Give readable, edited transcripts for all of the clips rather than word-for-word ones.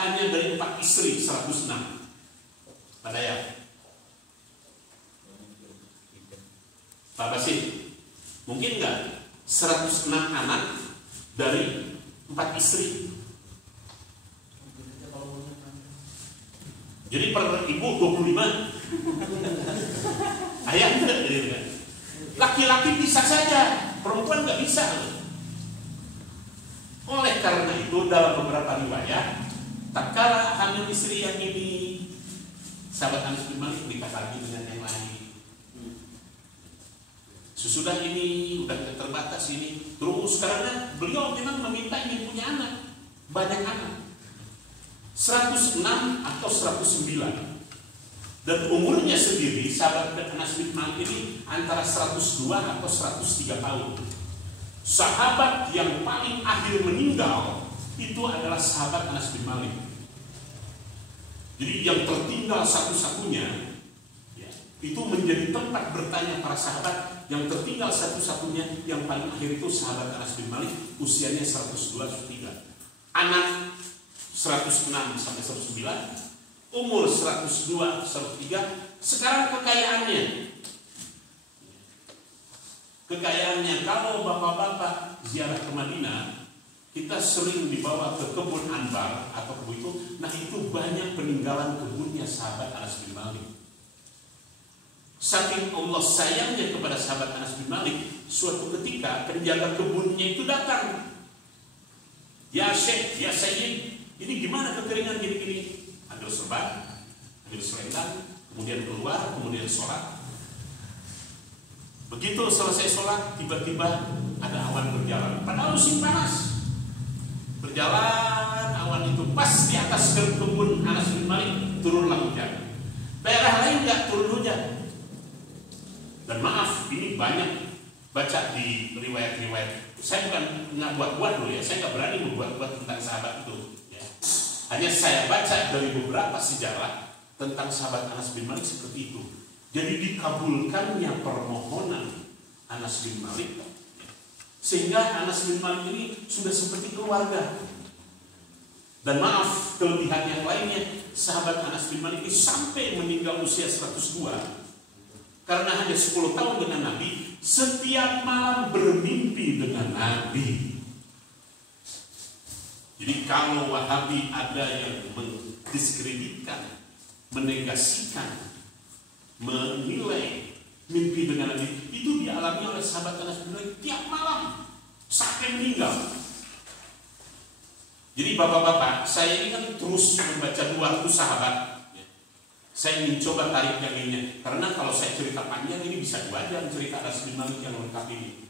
hanya dari 4 istri 106. Pada ya Pak Basit, mungkin nggak 106 anak dari 4 istri? Jadi per ibu 25. Ayah enggak gitu kan. Laki-laki bisa saja, perempuan nggak bisa. Oleh karena itu dalam beberapa riwayat, tak kala hamil istri yang ini, sahabat Anas bin Malik nikah lagi dengan yang lain. Sesudah ini udah terbatas ini, terus karena beliau memang meminta ingin punya anak, banyak anak, 106 atau 109. Dan umurnya sendiri sahabat Anas bin Malik ini antara 102 atau 103 tahun. Sahabat yang paling akhir meninggal itu adalah sahabat Anas bin Malik. Jadi yang tertinggal satu-satunya ya, itu menjadi tempat bertanya para sahabat. Yang tertinggal satu-satunya yang paling akhir itu sahabat Anas bin Malik, usianya 102, 103. Anak 106 sampai 109, umur 102, 103. Sekarang kekayaannya kalau bapak-bapak ziarah ke Madinah, kita sering dibawa ke kebun Anbar atau kebun itu. Nah itu banyak peninggalan kebunnya sahabat Anas bin Malik. Saking Allah sayangnya kepada sahabat Anas bin Malik, suatu ketika penjaga kebunnya itu datang. Ya Syekh, ya Sayyid, ini gimana kekeringan gini-gini? Ambil serban, ambil selendang, kemudian keluar, kemudian sholat. Begitu selesai sholat, tiba-tiba ada awan berjalan. Padahal musim panas. Berjalan awan itu pas di atas kebun Anas bin Malik, turunlah hujan. Daerah lain nggak turun hujan. Dan maaf, ini banyak baca di riwayat-riwayat. Saya bukan nggak buat-buat dulu ya, saya nggak berani membuat-buat tentang sahabat itu. Ya. Hanya saya baca dari beberapa sejarah tentang sahabat Anas bin Malik seperti itu. Jadi dikabulkannya permohonan Anas bin Malik, sehingga Anas bin Malik ini sudah seperti keluarga. Dan maaf, kelebihan yang lainnya, sahabat Anas bin Malik ini sampai meninggal usia 102, karena hanya 10 tahun dengan Nabi, setiap malam bermimpi dengan Nabi. Jadi kalau Wahabi ada yang mendiskreditkan, menegasikan, menilai mimpi dengan Nabi, itu dialami oleh sahabat Anas bin Malik tiap malam sampai meninggal. Jadi bapak-bapak, saya ini kan terus membaca 200 sahabat. Saya ingin coba tarik yang ini, karena kalau saya cerita panjang ini bisa 2 jam cerita Anas bin Malik yang lengkap ini.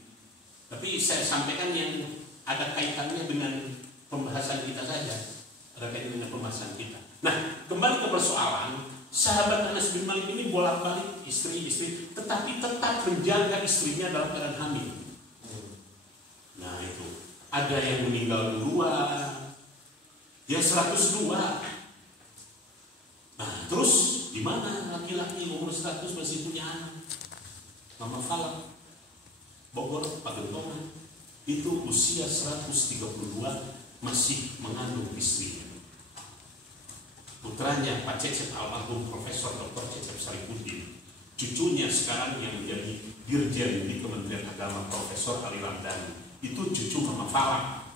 Tapi saya sampaikan yang ada kaitannya dengan pembahasan kita saja, ada kaitannya dengan pembahasan kita. Nah, kembali ke persoalan, sahabat Anas bin Malik ini bolak-balik istri-istri, tetapi tetap menjaga istrinya dalam keadaan hamil. Nah itu, ada yang meninggal duluan, dia 102. Nah terus di mana laki-laki umur 100 masih punya anak? Mama Falak, Bogor, Pagentongan, itu usia 132 masih mengandung istrinya. Putranya Pak Cecep almarhum Profesor Dr. Cecep Sarifuddin, cucunya sekarang yang menjadi Dirjen di Kementerian Agama Profesor Ali Ramdhani, itu cucu Mama Falak.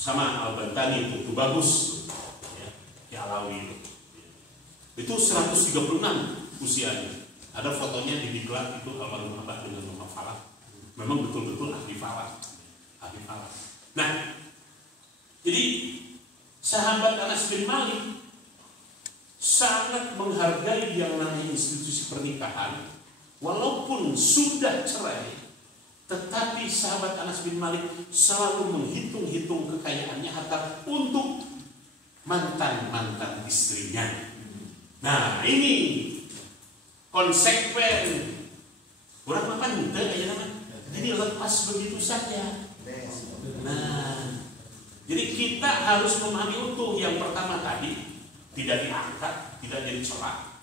Sama Al-Bantani itu bagus ya Alawi itu 136 usianya. Ada fotonya di diklat itu almarhum Abah dengan Mama Falak. Memang betul-betul ahli falak. Nah, jadi sahabat Anas bin Malik sangat menghargai yang namanya institusi pernikahan, walaupun sudah cerai, tetapi sahabat Anas bin Malik selalu menghitung-hitung kekayaannya harta untuk mantan-mantan istrinya. Nah ini konsekuen. Orang apa nih? Jadi lepas begitu saja. Nah, jadi kita harus memahami utuh. Yang pertama tadi, tidak diangkat, tidak jadi celah.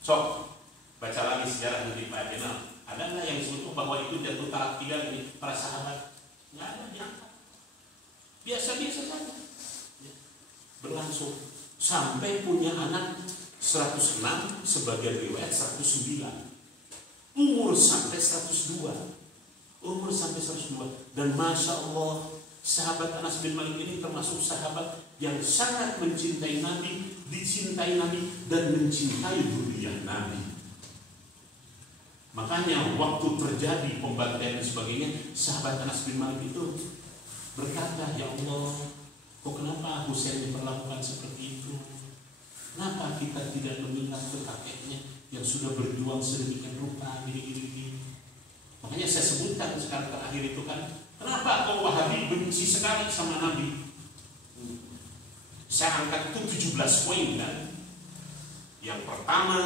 Sok, baca lagi sejarah dari Pak Jenal. Ada nggak yang disebut bahwa itu jatuh talak 3 ini para sahabat? Nggak ada diangkat. Biasa-biasa saja. berlangsung sampai punya anak 106, sebagian riwayat 109, umur sampai 102. Dan Masya Allah, sahabat Anas bin Malik ini termasuk sahabat yang sangat mencintai Nabi, dicintai Nabi, dan mencintai zuriyah Nabi. Makanya waktu terjadi pembantaian dan sebagainya, sahabat Anas bin Malik itu berkata, ya Allah, kok kenapa Husain diperlakukan seperti itu? Kenapa kita tidak mengingat ke kakeknya yang sudah berjuang sedemikian rupa, gini. Makanya saya sebutkan sekarang terakhir itu kan, kenapa kaum Wahabi benci sekali sama Nabi? Saya angkat itu 17 poin kan. Yang pertama,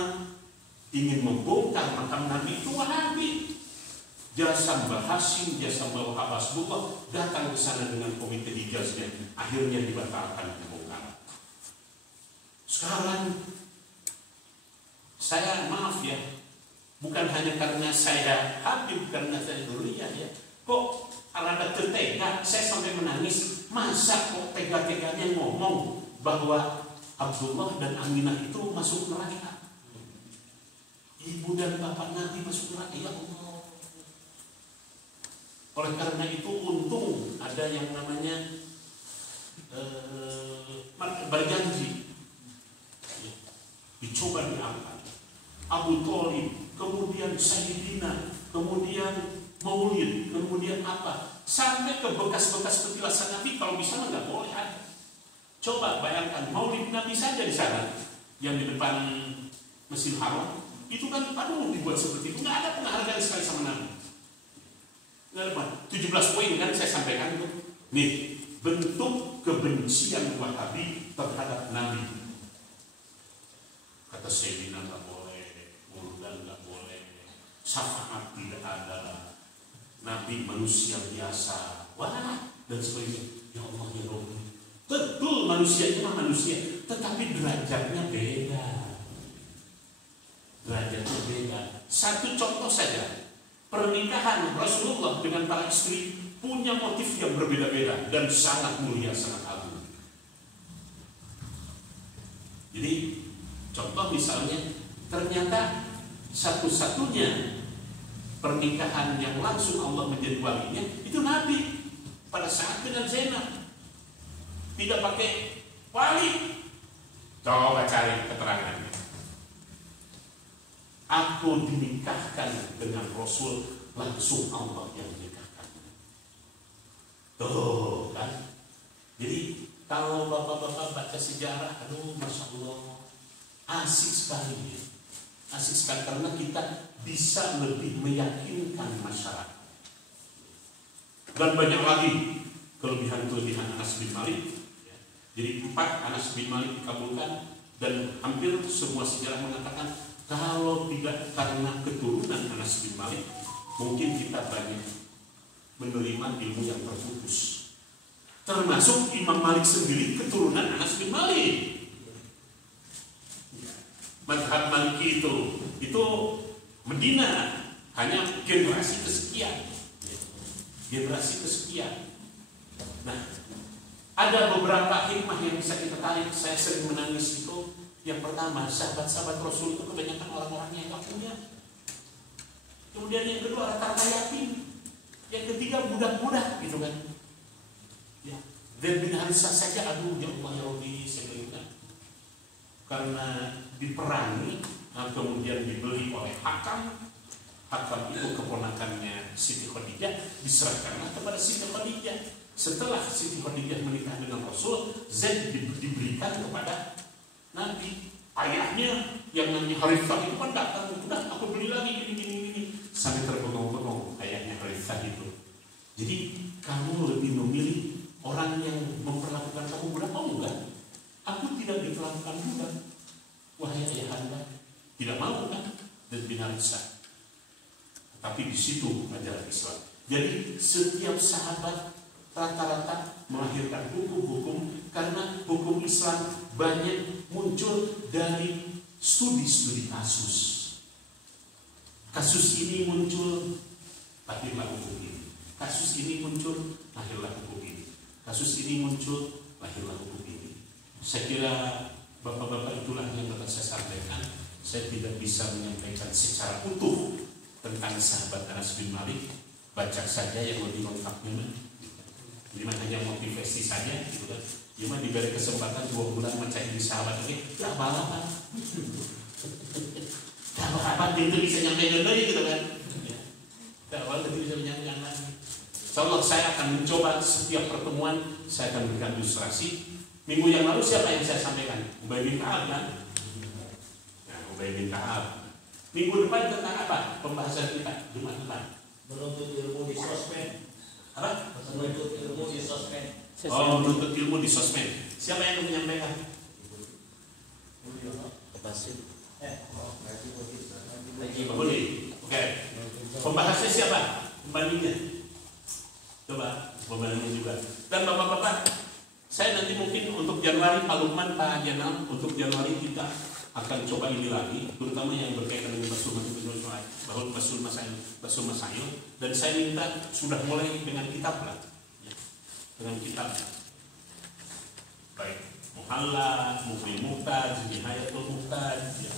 ingin membongkar makam Nabi itu Wahabi. Jasa Mbah Hasyim, jasa Mbah Habasbullah datang ke sana dengan komite hijaznya, akhirnya dibatalkan pembongkaran. Sekarang saya maaf ya, bukan hanya karena saya Habib, karena saya Dzurriyyah ya, kok rada tertega, saya sampai menangis. Masa kok tega-teganya ngomong bahwa Abdullah dan Aminah itu masuk neraka, ibu dan bapak Nabi masuk neraka, ya Allah. Oleh karena itu untung ada yang namanya berjanji, dicoba diangkat Abu Thalib, kemudian Sayyidina, kemudian Maulid, kemudian apa, sampai ke bekas-bekas petilasan Nabi. Kalau bisa nggak boleh ada. Coba bayangkan Maulid Nabi saja di sana, yang di depan Masjidil Haram itu kan, aduh, dibuat seperti itu, nggak ada penghargaan sekali sama Nabi. Nggak ada. 17 poin kan saya sampaikan itu. Nih, bentuk kebencian Wahabi terhadap Nabi. Kata Sayyidina nggak boleh, Murdan nggak boleh, syafaat tidak ada, Nabi manusia biasa, wah, dan sebagainya. Ya Allah ya Rabbi, betul manusianya mah manusia, tetapi derajatnya beda. Derajatnya beda. Satu contoh saja, pernikahan Rasulullah dengan para istri punya motif yang berbeda-beda dan sangat mulia, sangat agung. Jadi contoh misalnya, ternyata satu-satunya pernikahan yang langsung Allah menjadi walinya itu Nabi pada saat dengan Zainab, tidak pakai wali. Coba cari keterangannya. Aku dinikahkan dengan Rasul, langsung Allah yang menikahkan. Tuh kan. Jadi kalau bapak-bapak baca sejarah, aduh Masya Allah, asik sekali ya. Asik sekali karena kita bisa lebih meyakinkan masyarakat. Dan banyak lagi kelebihan-kelebihan Anas bin Malik. Jadi 4 Anas bin Malik dikabulkan, dan hampir semua sejarah mengatakan kalau tidak karena keturunan Anas bin Malik, mungkin kita banyak menerima ilmu yang terputus. Termasuk Imam Malik sendiri keturunan Anas bin Malik. Madhab Maliki itu Medina hanya generasi kesekian. Nah, ada beberapa hikmah yang bisa kita tarik. Saya sering menangis itu. Yang pertama, sahabat-sahabat Rasul itu kebanyakan orang-orang yang tak punya. Kemudian yang kedua, rata-rata yatim. Yang ketiga, budak-budak gitu kan. Ya. Dan bin Harisah saja, aduh ya Allah ya Rabbi, saya berikan. Karena diperangi, kemudian dibeli oleh Hakam itu keponakannya Siti Khadijah, diserahkanlah kepada Siti Khadijah. Setelah Siti Khadijah menikah dengan Rasul, Zaid diberikan kepada Nabi. Ayahnya yang namanya Harithah itu kan datang, udah aku beli lagi gini, sampai terbengong-bengong ayahnya Harithah itu. Jadi kamu lebih memilih orang yang memperlakukan kamu budak, mau enggak? Aku tidak diperlakukan budak, wahai ayahanda. Tidak mau kan? Dan bin Harithah. Tapi di situ ajaran Islam. Jadi setiap sahabat rata-rata melahirkan hukum-hukum, karena hukum Islam banyak muncul dari studi-studi kasus. Kasus ini muncul, lahirlah hukum ini. Kasus ini muncul, lahirlah hukum ini. Kasus ini muncul, lahirlah hukum ini. Saya kira bapak-bapak itulah yang dapat saya sampaikan. Saya tidak bisa menyampaikan secara utuh tentang sahabat Anas bin Malik. Baca saja yang lebih lengkapnya. Jadi hanya motivasi saja, gitu kan. Cuma diberi kesempatan 2 bulan mencari sahabat ini, gak apa-apa. Gak apa-apa, itu bisa nyampe dulu gitu kan. Gak apa-apa, itu bisa menyampaikan lagi. Insyaallah saya akan mencoba setiap pertemuan saya akan berikan ilustrasi. Minggu yang lalu siapa yang saya sampaikan? Ubay bin Ka'ab kan? Nah, Ubay bin Ka'ab. Minggu depan tentang apa? Pembahasan kita Jumat depan. Menuntut ilmu di sosmed. Apa? Menuntut ilmu di sosmed. Oh, menuntut ilmu di sosmed. Siapa yang menyampaikan? Boleh. Oke. Pembahasnya siapa? Pembandingnya. Coba pembandingnya juga. Dan bapak-bapak, saya nanti mungkin untuk Januari Pak Lukman, Pak Janal, untuk Januari kita akan coba ini lagi, terutama yang berkaitan dengan Basul Masail. Dan saya minta sudah mulai dengan kitab lah, dengan kitab. Baik, Muhalla, Mufhim Muhtaj, Nihayatul Muhtaj, ya.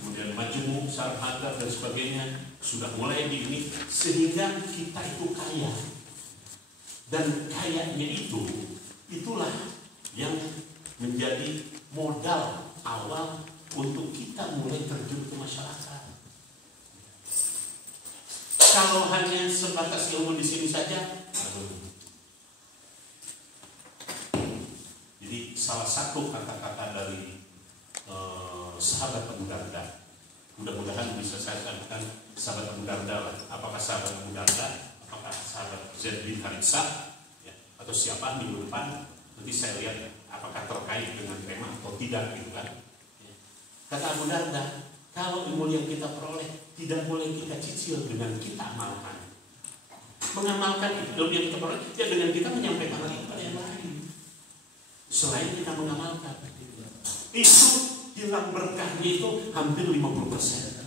Kemudian Majmu', Syarh Hadar dan sebagainya sudah mulai di ini, sehingga kita itu kaya. Dan kayanya itulah yang menjadi modal awal untuk kita mulai terjun ke masyarakat. Kalau hanya sebatas ilmu di sini saja, jadi salah satu kata-kata dari sahabat Abu Darda, mudah-mudahan bisa saya sampaikan sahabat Abu Darda. Apakah sahabat Abu Darda, apakah sahabat Zaid bin Haritsah, ya, atau siapa minggu depan nanti saya lihat apakah terkait dengan tema atau tidak, gitu kan. Kata Abu Darda, kalau ilmu yang kita peroleh tidak boleh kita cicil dengan kita amalkan. Mengamalkan ilmu yang kita peroleh ya dengan kita menyampaikan lagi kepada yang lain. Selain kita mengamalkan, itu hilang berkahnya itu hampir 50%.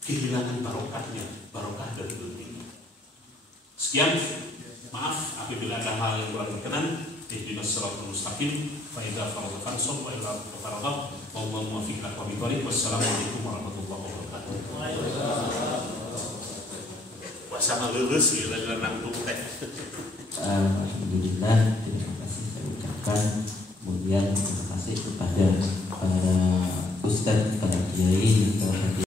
Kehilangan barokah dari dunia. Sekian, maaf apabila ada hal yang kurang berkenan. Ihdinas siratal mustaqim, fa idza faragha fansab wa ila faragha wallahu muwaffiq ila aqwamit thoriq. Wassalamualaikum warahmatullahi wabarakatuh. Wasama lulus ya nang teh. Alhamdulillah, terima kasih saya ucapkan. Kemudian terima kasih kepada para ustadz, para kiai,